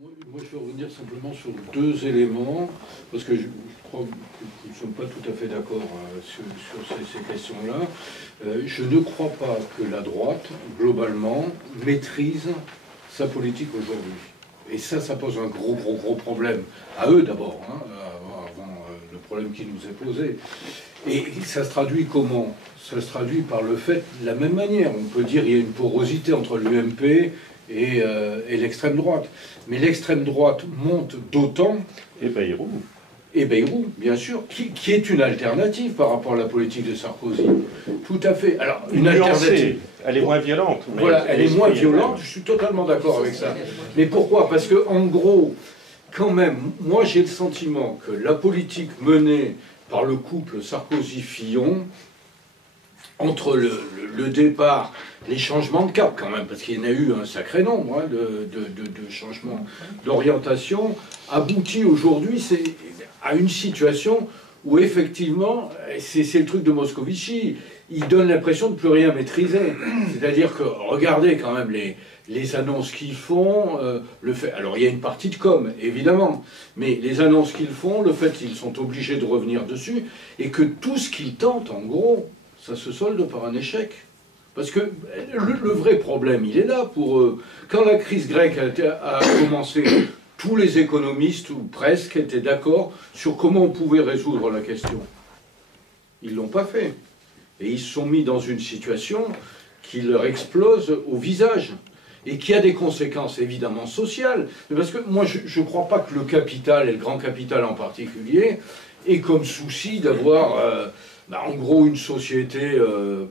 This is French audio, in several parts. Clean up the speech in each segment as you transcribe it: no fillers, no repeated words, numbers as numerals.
Moi, je vais revenir simplement sur deux éléments, parce que je crois que nous ne sommes pas tout à fait d'accord sur ces questions-là. Je ne crois pas que la droite, globalement, maîtrise sa politique aujourd'hui. Et ça pose un gros problème. À eux d'abord, hein, avant le problème qui nous est posé. Et ça se traduit comment? Ça se traduit par le fait, de la même manière, on peut dire qu'il y a une porosité entre l'UMP et l'extrême droite. Mais l'extrême droite monte d'autant... Et Bayrou. Et Bayrou, bien sûr, qui est une alternative par rapport à la politique de Sarkozy. Tout à fait. Alors, une alternative... Elle est moins violente. Mais voilà, elle est moins violente, je suis totalement d'accord avec ça. Mais pourquoi? Parce que, en gros, quand même, moi j'ai le sentiment que la politique menée par le couple Sarkozy-Fillon, entre le départ, les changements de cap quand même, parce qu'il y en a eu un sacré nombre hein, de changements d'orientation, aboutit aujourd'hui à une situation où effectivement, c'est le truc de Moscovici, il donne l'impression de ne plus rien maîtriser. C'est-à-dire que, regardez quand même les annonces qu'ils font, alors il y a une partie de com, évidemment, mais les annonces qu'ils font, le fait qu'ils sont obligés de revenir dessus, et que tout ce qu'ils tentent, en gros, ça se solde par un échec. Parce que le vrai problème, il est là pour eux. Quand la crise grecque a commencé, tous les économistes, ou presque, étaient d'accord sur comment on pouvait résoudre la question. Ils ne l'ont pas fait. Et ils se sont mis dans une situation qui leur explose au visage. Et qui a des conséquences évidemment sociales. Parce que moi, je ne crois pas que le capital, et le grand capital en particulier, ait comme souci d'avoir... en gros, une société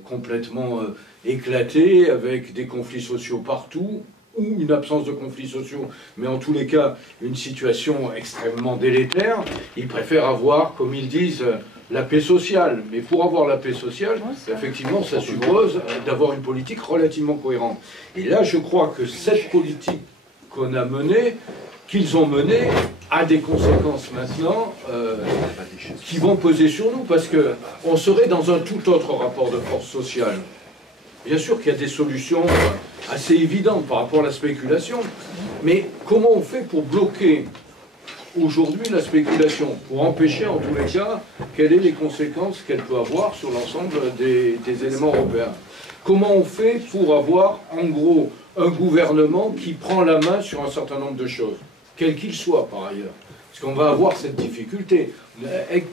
complètement éclatée, avec des conflits sociaux partout, ou une absence de conflits sociaux, mais en tous les cas, une situation extrêmement délétère. Ils préfèrent avoir, comme ils disent, la paix sociale. Mais pour avoir la paix sociale, effectivement, ça suppose d'avoir une politique relativement cohérente. Et là, je crois que cette politique qu'on a menée, qu'ils ont menée, a des conséquences maintenant qui vont peser sur nous, parce qu'on serait dans un tout autre rapport de force sociale. Bien sûr qu'il y a des solutions assez évidentes par rapport à la spéculation, mais comment on fait pour bloquer aujourd'hui la spéculation, pour empêcher en tous les cas quelles sont les conséquences qu'elle peut avoir sur l'ensemble des éléments européens? Comment on fait pour avoir en gros un gouvernement qui prend la main sur un certain nombre de choses, quel qu'il soit par ailleurs? Parce qu'on va avoir cette difficulté.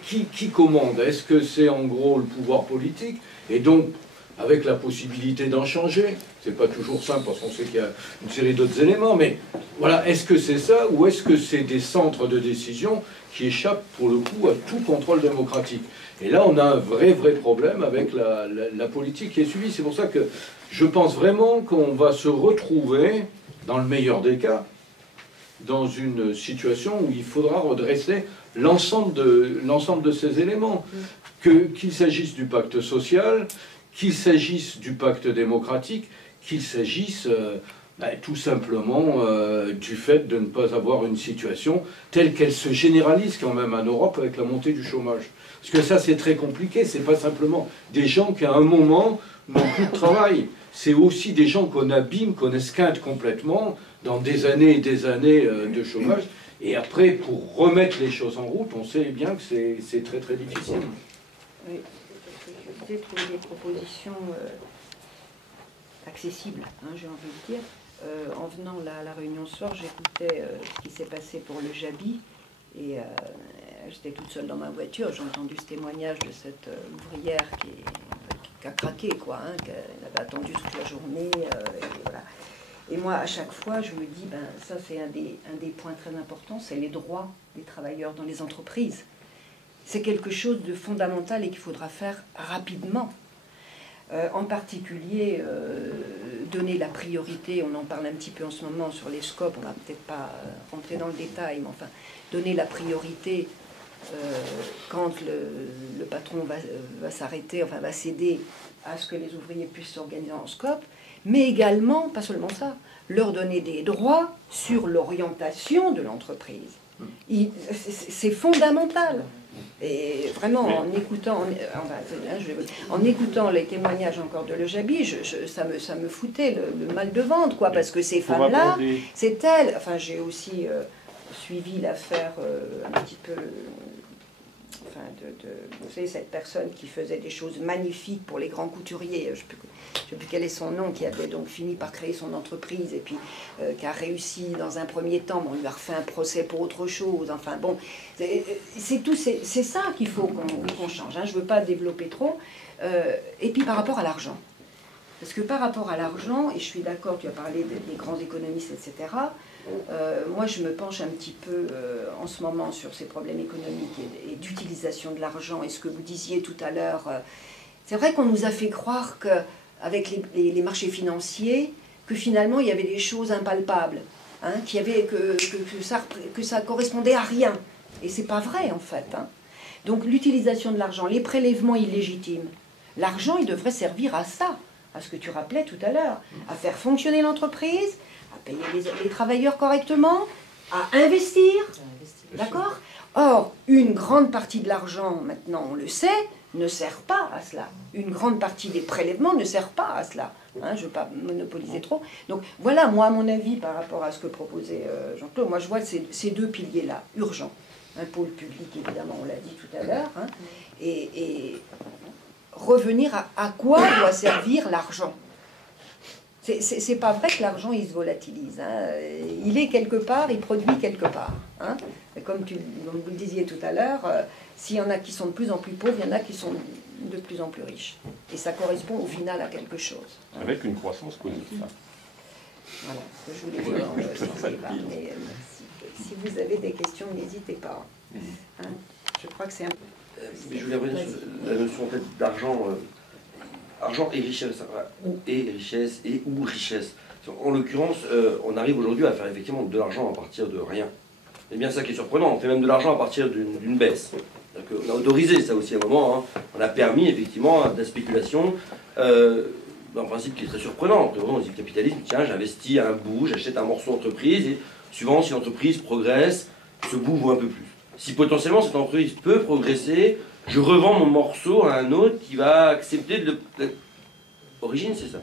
Qui commande? Est-ce que c'est en gros le pouvoir politique? Et donc, avec la possibilité d'en changer, c'est pas toujours simple parce qu'on sait qu'il y a une série d'autres éléments, mais voilà, est-ce que c'est ça ou est-ce que c'est des centres de décision qui échappent pour le coup à tout contrôle démocratique? Et là, on a un vrai problème avec la politique qui est suivie. C'est pour ça que je pense vraiment qu'on va se retrouver, dans le meilleur des cas, dans une situation où il faudra redresser l'ensemble de ces éléments. Qu'il s'agisse du pacte social, qu'il s'agisse du pacte démocratique, qu'il s'agisse tout simplement du fait de ne pas avoir une situation telle qu'elle se généralise quand même en Europe avec la montée du chômage. Parce que ça, c'est très compliqué. C'est pas simplement des gens qui, à un moment, n'ont plus de travail. C'est aussi des gens qu'on abîme, qu'on esquinte complètement dans des années et des années de chômage. Et après, pour remettre les choses en route, on sait bien que c'est très difficile. Oui, je voulais trouver des propositions accessibles, hein, j'ai envie de dire. En venant à la réunion ce soir, j'écoutais ce qui s'est passé pour le Jabi, et j'étais toute seule dans ma voiture, j'ai entendu ce témoignage de cette ouvrière qui a craqué, quoi, hein, qu'elle avait attendu toute la journée, et voilà. Et moi, à chaque fois, je me dis, ça c'est un des points très importants, c'est les droits des travailleurs dans les entreprises. C'est quelque chose de fondamental et qu'il faudra faire rapidement. En particulier, donner la priorité, on en parle un petit peu en ce moment sur les scopes, on va peut-être pas rentrer dans le détail, mais enfin, donner la priorité quand le patron va s'arrêter, enfin va céder à ce que les ouvriers puissent s'organiser en scope, mais également, pas seulement ça, leur donner des droits sur l'orientation de l'entreprise. C'est fondamental. Et vraiment, en écoutant les témoignages encore de Le Jabi, ça me foutait le mal de ventre, quoi, parce que ces femmes-là, c'est elles. Enfin, j'ai aussi suivi l'affaire un petit peu. Enfin, vous savez, cette personne qui faisait des choses magnifiques pour les grands couturiers, je ne sais plus quel est son nom, qui avait donc fini par créer son entreprise et puis qui a réussi dans un premier temps, on lui a refait un procès pour autre chose. Enfin bon, c'est ça qu'il faut qu'on change. Hein. Je ne veux pas développer trop. Et puis par rapport à l'argent. Parce que par rapport à l'argent, et je suis d'accord, tu as parlé des grands économistes, etc., moi je me penche un petit peu en ce moment sur ces problèmes économiques et d'utilisation de l'argent, et ce que vous disiez tout à l'heure, c'est vrai qu'on nous a fait croire qu'avec les marchés financiers, que finalement il y avait des choses impalpables, hein, que ça correspondait à rien, et c'est pas vrai en fait. Hein. Donc l'utilisation de l'argent, les prélèvements illégitimes, l'argent il devrait servir à ça, à ce que tu rappelais tout à l'heure, à faire fonctionner l'entreprise, à payer les travailleurs correctement, à investir, d'accord? Or, une grande partie de l'argent, maintenant on le sait, ne sert pas à cela. Une grande partie des prélèvements ne sert pas à cela. Hein, je ne veux pas monopoliser trop. Donc voilà, moi, à mon avis, par rapport à ce que proposait Jean-Claude, moi je vois ces deux piliers-là, urgents. Un pôle public, évidemment, on l'a dit tout à l'heure, hein, et revenir à quoi doit servir l'argent. C'est pas vrai que l'argent il se volatilise. Hein. Il est quelque part, il produit quelque part. Hein. Comme vous le disiez tout à l'heure, s'il y en a qui sont de plus en plus pauvres, il y en a qui sont de plus en plus riches. Et ça correspond au final à quelque chose. Hein. Avec une croissance positive. Voilà ce que je voulais dire sans débat. Mais si vous avez des questions, n'hésitez pas. Hein. Je crois que c'est un peu... Mais je voulais revenir sur la notion d'argent. Argent et richesse, ou et richesse, et ou richesse. En l'occurrence, on arrive aujourd'hui à faire effectivement de l'argent à partir de rien. C'est bien ça qui est surprenant, on fait même de l'argent à partir d'une baisse. On a autorisé ça aussi à un moment, hein. On a permis effectivement de la spéculation, un principe qui est très surprenant. On dit le capitalisme, tiens, j'investis un bout, j'achète un morceau d'entreprise, et suivant si l'entreprise progresse, ce bout vaut un peu plus. Si potentiellement cette entreprise peut progresser, je revends mon morceau à un autre qui va accepter de le... Origine, c'est ça.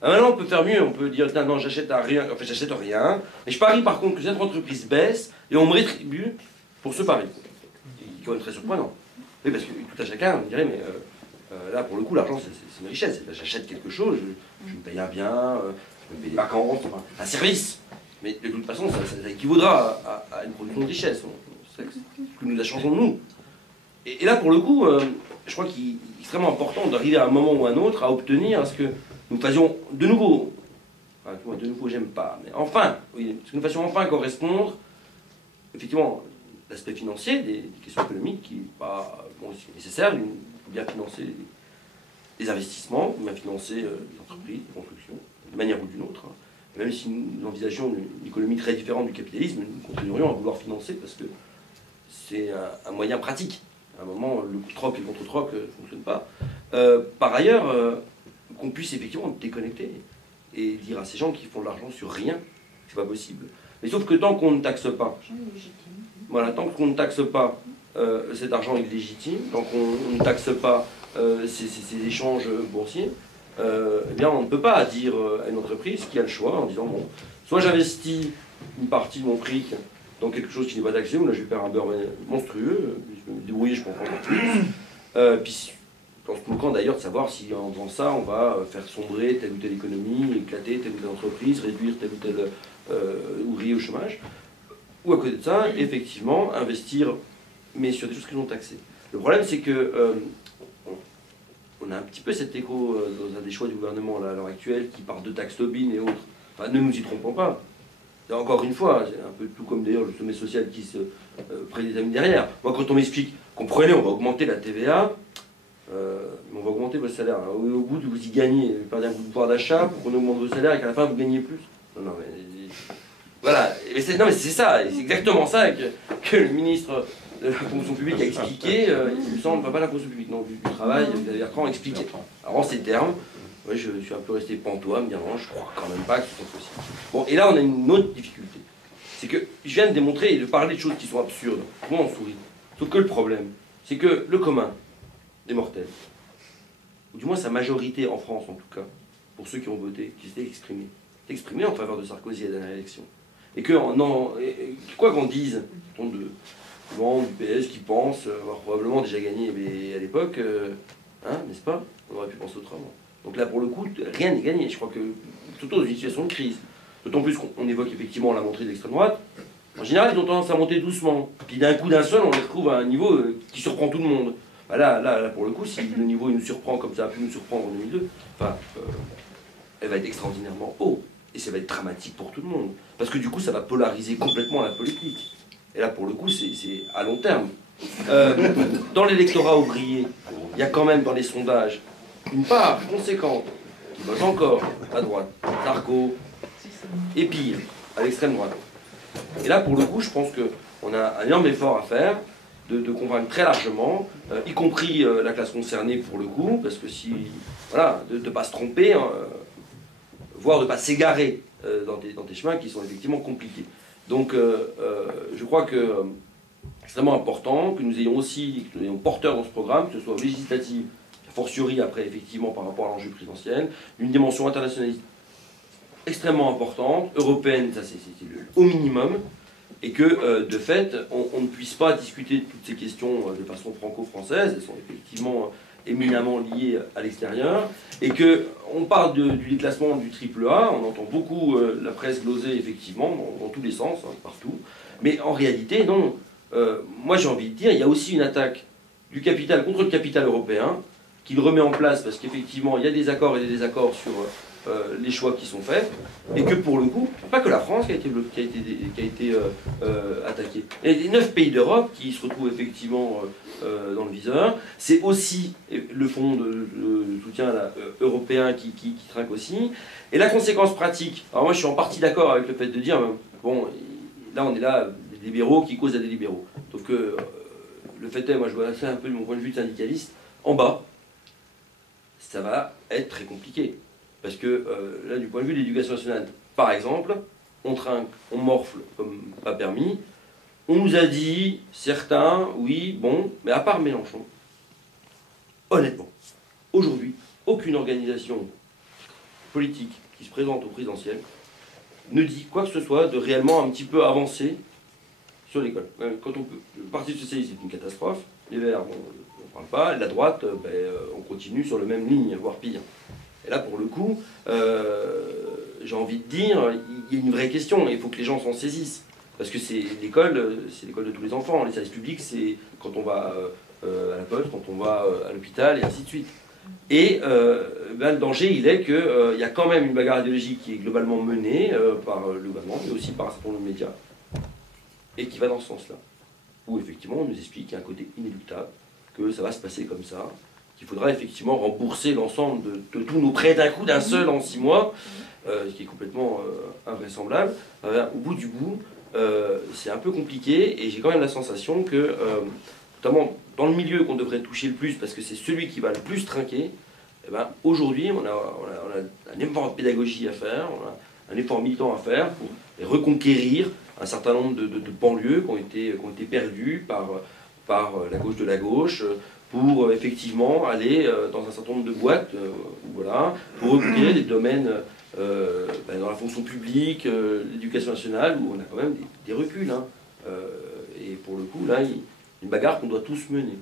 Maintenant, on peut faire mieux. On peut dire, non, j'achète rien. En fait, j'achète rien. Et je parie par contre que cette entreprise baisse et on me rétribue pour ce pari. C'est quand même très surprenant. Oui, parce que tout à chacun, on dirait, mais là, pour le coup, l'argent, c'est une richesse. J'achète quelque chose, je me paye un bien, je me paye des vacances, enfin, un service. Mais de toute façon, ça équivaudra à une production de richesse. C'est ce que nous la changeons nous. Et là, pour le coup, je crois qu'il est extrêmement important d'arriver à un moment ou à un autre à obtenir ce que nous fassions de nouveau. Enfin, de nouveau, j'aime pas, mais enfin, oui, ce que nous fassions enfin correspondre, effectivement, l'aspect financier des questions économiques qui n'est pas nécessaire. Il faut bien financer les investissements, bien financer les entreprises, les constructions, d'une manière ou d'une autre. Hein. Même si nous envisageons une économie très différente du capitalisme, nous continuerions à vouloir financer parce que c'est un moyen pratique. À un moment, le troc et le contre-troc ne fonctionnent pas. Par ailleurs, qu'on puisse effectivement déconnecter et dire à ces gens qui font de l'argent sur rien, c'est pas possible. Mais sauf que tant qu'on ne taxe pas, voilà, tant qu'on ne taxe pas cet argent illégitime, tant qu'on ne taxe pas ces échanges boursiers, eh bien on ne peut pas dire à une entreprise qui a le choix en disant bon, soit j'investis une partie de mon prix dans quelque chose qui n'est pas taxé, où là je vais faire un beurre monstrueux, je vais me débrouiller, je peux en prendre plus. Puis en se moquant d'ailleurs de savoir si en faisant ça, on va faire sombrer telle ou telle économie, éclater telle ou telle entreprise, réduire tel ou tel ouvrier au chômage. Ou à côté de ça, effectivement, investir, mais sur des choses qui sont taxées. Le problème, c'est que on a un petit peu cet écho dans un des choix du gouvernement là, à l'heure actuelle, qui parle de taxes Tobin et autres. Enfin, ne nous y trompons pas. Et encore une fois, c'est un peu tout comme d'ailleurs le sommet social qui se prédétermine derrière. Moi, quand on m'explique, comprenez, on va augmenter la TVA, on va augmenter votre salaire. Alors, au bout, vous y gagnez, vous perdez un bout de pouvoir d'achat pour qu'on augmente vos salaires et qu'à la fin, vous gagnez plus. Non, mais... Voilà. Non, mais c'est ça, c'est exactement ça que le ministre de la fonction publique a expliqué. Il me semble, pas la fonction publique, non, du travail, Xavier Bertrand a expliqué. Alors, en ces termes, ouais, je suis un peu resté pantois, me dire non, je crois quand même pas que ce soit possible. Bon, et là, on a une autre difficulté. C'est que je viens de démontrer et de parler de choses qui sont absurdes. Tout le monde en sourit. Sauf que le problème, c'est que le commun des mortels, ou du moins sa majorité en France en tout cas, pour ceux qui ont voté, qui s'étaient exprimés en faveur de Sarkozy à la dernière élection, et que, quoi qu'on dise, de membres du PS qui pensent avoir probablement déjà gagné à l'époque, n'est-ce pas? On aurait pu penser autrement. Donc là, pour le coup, rien n'est gagné. Je crois que, surtout dans une situation de crise, d'autant plus qu'on évoque effectivement la montée de l'extrême droite, en général, ils ont tendance à monter doucement. Puis d'un coup d'un seul, on les retrouve à un niveau qui surprend tout le monde. Bah là, pour le coup, si le niveau il nous surprend comme ça a pu nous surprendre en 2002, elle va être extraordinairement haut. Et ça va être dramatique pour tout le monde. Parce que du coup, ça va polariser complètement la politique. Et là, pour le coup, c'est à long terme. Dans l'électorat ouvrier, il y a quand même dans les sondages une part conséquente qui vote encore à droite, Sarko, et pire, à l'extrême droite. Et là, pour le coup, je pense qu'on a un énorme effort à faire de convaincre très largement, y compris la classe concernée pour le coup, parce que voilà, de ne pas se tromper, voire de ne pas s'égarer dans des chemins qui sont effectivement compliqués. Donc, je crois que c'est extrêmement important que nous ayons porteurs dans ce programme, que ce soit législatif, a fortiori après effectivement par rapport à l'enjeu présidentiel, une dimension internationaliste extrêmement importante, européenne, ça c'est au minimum, et que de fait, on ne puisse pas discuter de toutes ces questions de façon franco-française, elles sont effectivement éminemment liées à l'extérieur, et qu'on parle du déclassement du AAA, on entend beaucoup la presse gloser effectivement, dans tous les sens, partout, mais en réalité, non. Moi j'ai envie de dire, il y a aussi une attaque du capital contre le capital européen, qu'il remet en place, parce qu'effectivement, il y a des accords et des désaccords sur les choix qui sont faits, et que pour le coup, pas que la France qui a été attaquée. Et les 9 pays d'Europe qui se retrouvent effectivement dans le viseur, c'est aussi le fonds de soutien européen qui trinque aussi. Et la conséquence pratique, alors moi je suis en partie d'accord avec le fait de dire, bon, là on est là, des libéraux qui causent à des libéraux. Donc le fait est, moi je vois ça un peu de mon point de vue de syndicaliste, en bas, ça va être très compliqué. Parce que là, du point de vue de l'éducation nationale, par exemple, on trinque, on morfle comme pas permis. On nous a dit, certains, oui, bon, mais à part Mélenchon, honnêtement, aujourd'hui, aucune organisation politique qui se présente au présidentiel ne dit quoi que ce soit de réellement un petit peu avancé sur l'école. Quand le Parti socialiste, c'est une catastrophe. Les Verts, bon, on ne parle pas. La droite, on continue sur la même ligne, voire pire. Et là, pour le coup, j'ai envie de dire, il y a une vraie question, et il faut que les gens s'en saisissent. Parce que c'est l'école de tous les enfants. Les services publics, c'est quand on va à la poste, quand on va à l'hôpital, et ainsi de suite. Et le danger, il est qu'il y a quand même une bagarre idéologique qui est globalement menée par le gouvernement, mais aussi par un certain nombre de médias, et qui va dans ce sens-là. Où effectivement, on nous explique qu'il y a un côté inéluctable, que ça va se passer comme ça, qu'il faudra effectivement rembourser l'ensemble de tous nos prêts d'un coup, d'un seul en 6 mois, ce qui est complètement invraisemblable. Au bout du bout, c'est un peu compliqué, et j'ai quand même la sensation que, notamment dans le milieu qu'on devrait toucher le plus, parce que c'est celui qui va le plus trinquer, aujourd'hui, on a un effort de pédagogie à faire, on a un effort militant à faire pour reconquérir un certain nombre de banlieues qui ont été perdues par la gauche de la gauche, pour effectivement aller dans un certain nombre de boîtes, voilà, pour reconquérir des domaines dans la fonction publique, l'éducation nationale, où on a quand même des reculs. Et pour le coup, là, il y a une bagarre qu'on doit tous mener.